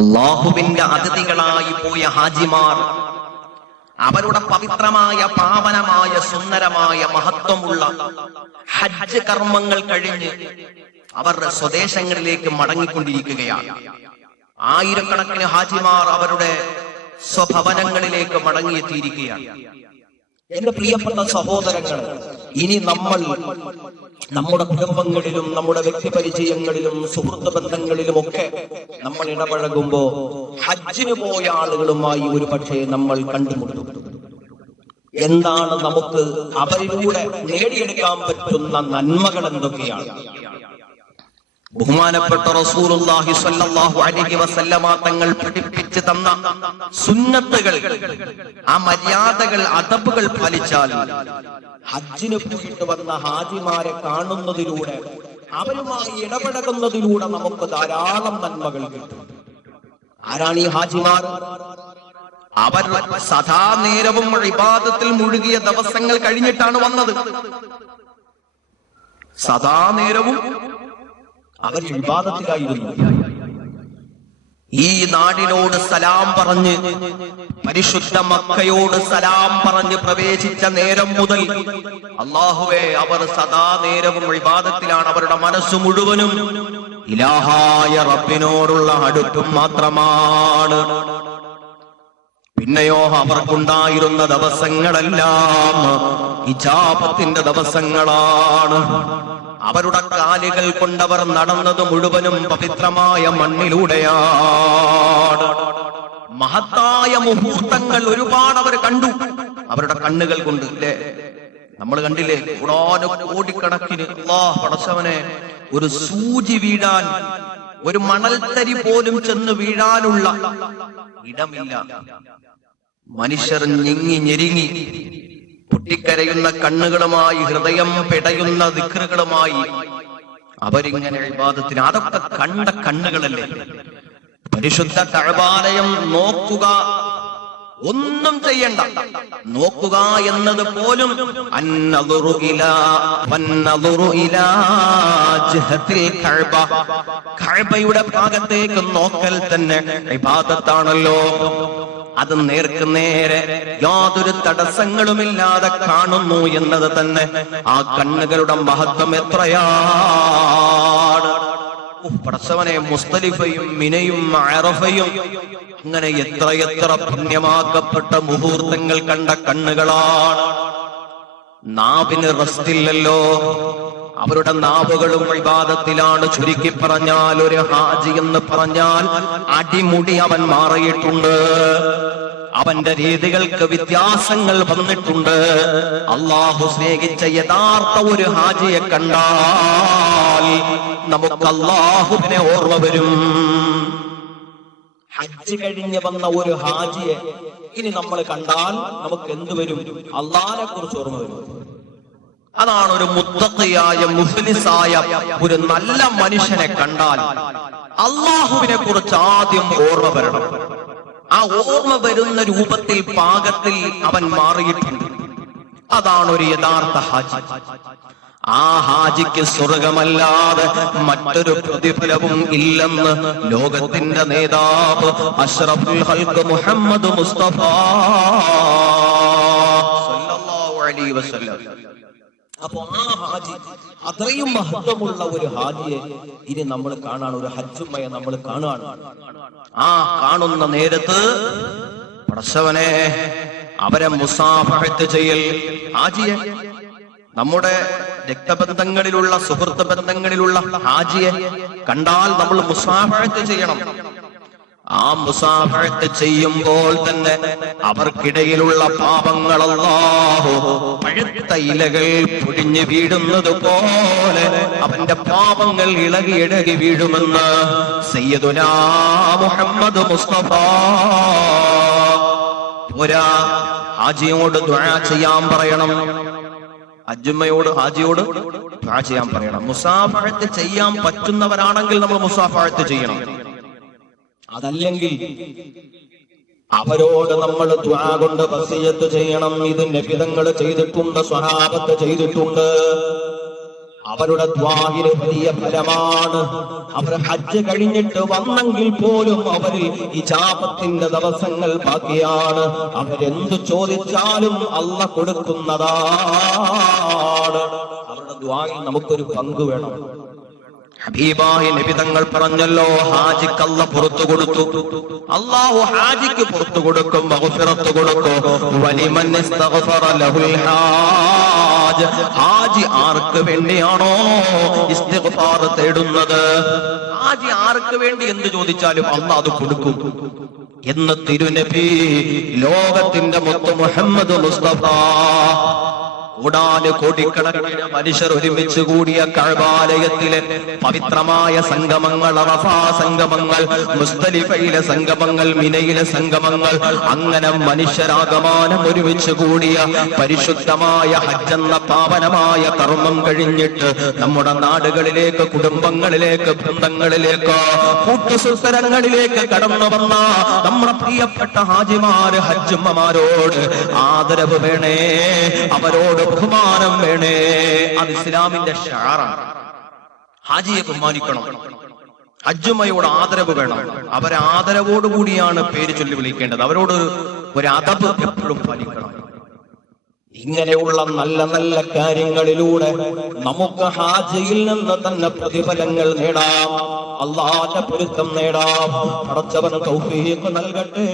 അല്ലാഹുവിന്റെ അതിഥികളായി പോയ ഹാജിമാർ അവരുടെ പവിത്രമായ പാവനമായ സുന്ദരമായ മഹത്വമുള്ള ഹജ്ജ് കർമ്മങ്ങൾ കഴിഞ്ഞ് അവരുടെ സ്വദേശങ്ങളിലേക്ക് മടങ്ങിക്കൊണ്ടിരിക്കുകയാണ്. ആയിരക്കണക്കിന് ഹാജിമാർ അവരുടെ സ്വഭവനങ്ങളിലേക്ക് മടങ്ങിയെത്തിയിരിക്കുകയാണ്. എന്റെ പ്രിയപ്പെട്ട സഹോദരങ്ങൾ, ഇനി നമ്മൾ നമ്മുടെ കുടുംബങ്ങളിലും നമ്മുടെ വ്യക്തിപരിചയങ്ങളിലും സുഹൃത്ത് ബന്ധങ്ങളിലുമൊക്കെ നമ്മൾ ഇടപഴകുമ്പോ ഹജ്ജിന് പോയ ആളുകളുമായി ഒരു പക്ഷേ നമ്മൾ കണ്ടുമുട്ടും. എന്താണ് നമുക്ക് അവരിലൂടെ നേടിയെടുക്കാൻ പറ്റുന്ന നന്മകൾ എന്തൊക്കെയാണ്? ബഹുമാനപ്പെട്ട റസൂലുള്ളാഹി സ്വല്ലല്ലാഹു അലൈഹി വസല്ലമ തങ്ങൾ പഠിപ്പിച്ചു തന്ന സുന്നത്തുകൾ, ആ മര്യാദകൾ, അദബുകൾ പാലിച്ചാൽ ഹജ്ജിന് പോയിട്ട് വന്ന ഹാജിമാരെ കാണുന്നതിലൂടെ, അവരുമായി ഇടപെടുന്നതിലൂടെ നമുക്ക് ധാരാളം നന്മകൾ കിട്ടും. ആരാണ് ഈ ഹാജിമാർ? അവർ സദാ നേരവും ഇബാദത്തിൽ മുഴുകിയ ദിവസങ്ങൾ കഴിഞ്ഞിട്ടാണ് വന്നത്. സദാ നേരവും അവർ ഇബാദത്തിലായിരുന്നു. ഈ നാടിനോട് സലാം പറഞ്ഞ്, പരിശുദ്ധ മക്കയോട് സലാം പറഞ്ഞ് പ്രവേശിച്ച നേരം മുതൽ അല്ലാഹുവേ, അവർ സദാ നേരവും ഇബാദത്തിലാണ്. അവരുടെ മനസ്സ് മുഴുവനും ഇലാഹായ റബ്ബിനോടുള്ള അടുപ്പം മാത്രമാണ്. പിന്നെയോ അവർക്കുണ്ടായിരുന്ന ദിവസങ്ങളെല്ലാം ഇജാബത്തിന്റെ ദിവസങ്ങളാണ്. അവരുടെ കാലുകൾ കൊണ്ടവർ നടന്നത് മുഴുവനും പവിത്രമായ മണ്ണിലൂടെയാണ്. മഹത്തായ മുഹൂർത്തങ്ങൾ ഒരുപാട് അവർ കണ്ടു അവരുടെ കണ്ണുകൾ കൊണ്ട്. അല്ലേ, നമ്മൾ കണ്ടില്ലേ, കോടിക്കണക്കിന്. അല്ലാഹ് പടച്ചവനെ, ഒരു സൂചി വീഴാൻ, ഒരു മണൽത്തരി പോലും ചെന്ന് വീഴാനുള്ള ഇടമില്ല. മനുഷ്യർ ഞെങ്ങി ഞെരുങ്ങി പൊട്ടിക്കരയുന്ന കണ്ണുകളുമായി, ഹൃദയം പിടയുന്ന ദിക്റുകളുമായി അവരിങ്ങനെ ഇബാദത്തിന്. അതൊക്കെ കണ്ട കണ്ണുകളല്ലേ. പരിശുദ്ധ കഅബാലയം നോക്കുക, ഒന്നും ചെയ്യണ്ട, നോക്കുക എന്നത് പോലും കഅബയുടെ ഭാഗത്തേക്ക് നോക്കൽ തന്നെ ഇബാദത്താണല്ലോ. അത് നേർക്ക് നേരെ യാതൊരു തടസ്സങ്ങളുമില്ലാതെ കാണുന്നു എന്നത് തന്നെ ആ കണ്ണുകളുടെ മഹത്വം എത്രയാണ്. പടച്ചവനെ, മുസ്തലിഫയും മിനയും അറഫയും അങ്ങനെ എത്രയെത്ര പുണ്യമാക്കപ്പെട്ട മുഹൂർത്തങ്ങൾ കണ്ട കണ്ണുകളാണ്. നാവിന് റസ്റ്റില്ലല്ലോ, അവരുടെ നാവുകളും ഇബാദത്തിലാണ്. ചുരുക്കി പറഞ്ഞാൽ ഒരു ഹാജി എന്ന് പറഞ്ഞാൽ അടിമുടി അവൻ മാറിയിട്ടുണ്ട്. അവന്റെ രീതികൾക്ക് വ്യത്യാസങ്ങൾ വന്നിട്ടുണ്ട്. അള്ളാഹു സ്നേഹിച്ച യഥാർത്ഥ ഒരു ഹാജിയെ കണ്ടാൽ നമുക്ക് അള്ളാഹുവിനെ ഓർമ്മ വരും. ഹജ്ജ് കഴിഞ്ഞ് വന്ന ഒരു ഹാജിയെ ഇനി നമ്മൾ കണ്ടാൽ നമുക്ക് എന്ത് വരും? അള്ളാഹിനെ കുറിച്ച് ഓർമ്മ വരും. അതാണ് ഒരു മുത്തഖിയായ, മുഖ്ലിസായ ഒരു നല്ല മനുഷ്യനെ കണ്ടാൽ അള്ളാഹുവിനെ കുറിച്ച് ആദ്യം ഓർമ്മ വരണം. ആ ഓർമ്മ വരുന്ന രൂപത്തിൽ, പാകത്തിൽ അവൻ മാറിയിട്ടുണ്ട്. അതാണ് ഒരു യഥാർത്ഥ ഹാജി. ആ ഹാജിക്ക് സ്വർഗമല്ലാതെ മറ്റൊരു പ്രതിഫലവും ഇല്ലെന്ന് ലോകത്തിന്റെ നേതാവ് അഷ്റഫുൽ ഖൽഖ് മുഹമ്മദ് മുസ്തഫ സല്ലല്ലാഹു അലൈഹി വസല്ലം. അപ്പൊ ആ ഹാജി, അത്രയും മഹത്വമുള്ള ഒരു ഹാജിയെ ഇനി നമ്മൾ കാണാൻ, ഒരു ഹജ്ജുമ്മയെ നമ്മൾ കാണാൻ. ആ കാണുന്ന നേരത്ത് പടച്ചവനെ, അവരെ മുസാഫഹത്ത് ചെയ്യൽ. ഹാജിയെ, നമ്മുടെ രക്തബന്ധങ്ങളിലുള്ള, സുഹൃത്ത് ബന്ധങ്ങളിലുള്ള ഹാജിയെ കണ്ടാൽ നമ്മൾ മുസാഫഹത്ത് ചെയ്യണം. ആ മുസാഫഹത്ത് ചെയ്യുമ്പോൾ തന്നെ അവർക്കിടയിലുള്ള പാപങ്ങൾ അല്ലാഹു പഴുത്ത ഇലകൾ പൊടിഞ്ഞു വീഴുന്നത് പോലെ അവന്റെ പാപങ്ങൾ ഇളകി വീഴുമെന്ന് സയ്യിദുനാ മുഹമ്മദ് മുസ്തഫ. ഒരാ ഹാജിയോട് ദുആ ചെയ്യാൻ പറയണം. അജ്ജുമ്മയോട്, ഹാജിയോട് ദുആ ചെയ്യാൻ പറയണം. മുസാഫഹത്ത് ചെയ്യാൻ പറ്റുന്നവരാണെങ്കിൽ നമ്മൾ മുസാഫഹത്ത് ചെയ്യണം. അതല്ലെങ്കിൽ അവരോട് നമ്മൾ ദുആ കൊണ്ട് വസിയത്ത് ചെയ്യണം. ഇത് നബിതങ്ങൾ ചെയ്തിട്ടുണ്ട്, സ്വഹാബത്ത് ചെയ്തിട്ടുണ്ട്. അവരുടെ ദ്വാഹിന് വലിയ ഫലമാണ്. അവർ ഹജ്ജ് കഴിഞ്ഞിട്ട് വന്നെങ്കിൽ പോലും അവരിൽ ഇജാബത്തിന്റെ ദിവസങ്ങൾ ബാക്കിയാണ്. അവരെന്തു ചോദിച്ചാലും അല്ലാഹ് കൊടുക്കുന്നതാണ്. അവരുടെ ദ്വാഹിൽ നമുക്കൊരു പങ്ക് വേണം. ഹബീബായ നബി തങ്ങൾ പറഞ്ഞല്ലോ, ഹാജിക്ക് അല്ലാഹ് പുറത്തു കൊടുത്തു. അല്ലാഹു ഹാജിക്ക് പുറത്തു കൊടുക്കും, മഗ്ഫിറത്ത് കൊടുക്കും. വലിമൻ ഇസ്തഗ്ഫറ ലഹുൽ ഹാജ്. ഹാജി ആർക്ക് വേണ്ടിയാണോ ഇസ്തിഗ്ഫാർ തേടുന്നത്, ഹാജി ആർക്ക് വേണ്ടി എന്ത് ചോദിച്ചാലും അല്ലാഹ് അത് കൊടുക്കും എന്ന് തിരുനബി ലോകത്തിന്റെ മുത്ത് മുഹമ്മദ് മുസ്തഫ. കൂടാതെ കോടിക്കണക്കിന് മനുഷ്യർ ഒരുമിച്ച് കൂടിയ കഅബാലയത്തിലെ പവിത്രമായ സംഗമങ്ങൾ, അറഫാ സംഗമങ്ങൾ, മുസ്ദലിഫയിലെ സംഗമങ്ങൾ, മിനയിലെ സംഗമങ്ങൾ, അങ്ങനെ മനുഷ്യരാഗമാനം ഒരുമിച്ച് കൂടിയ പരിശുദ്ധമായ ഹജ്ജ് എന്ന പാവനമായ കർമ്മം കഴിഞ്ഞിട്ട് നമ്മുടെ നാടുകളിലേക്ക്, കുടുംബങ്ങളിലേക്ക്, ബന്ധങ്ങളിലേക്ക്, കൂട്ടുസുസ്ഥലങ്ങളിലേക്ക് കടന്നു വന്ന നമ്മുടെ പ്രിയപ്പെട്ട ഹാജിമാര്, ഹജ്ജുമ്മമാരോട് ആദരവ് വേണേ, അവരോട് ബഹുമാനം വേണേ. അത് ഇസ്ലാമിന്റെ ഷാറാണ്. ഹാജിയെ ബഹുമാനിക്കണം, ഹജ്ജുമ്മയോട് ആദരവ് വേണം. അവരെ ആദരവോടുകൂടിയാണ് പേര് ചൊല്ലി വിളിക്കേണ്ടത്. അവരോട് ഒരു അദബ് എപ്പോഴും പാലിക്കണം. ഇങ്ങനെയുള്ള നല്ല നല്ല കാര്യങ്ങളിലൂടെ നമുക്ക് ഹാജിയിൽ നിന്ന് തന്നെ പ്രതിഫലങ്ങൾ നേടാം, അല്ലാഹുവിന്റെ പൊരുത്തം നേടാം. പടച്ചവൻ തൗഫീഖ് നൽകട്ടെ.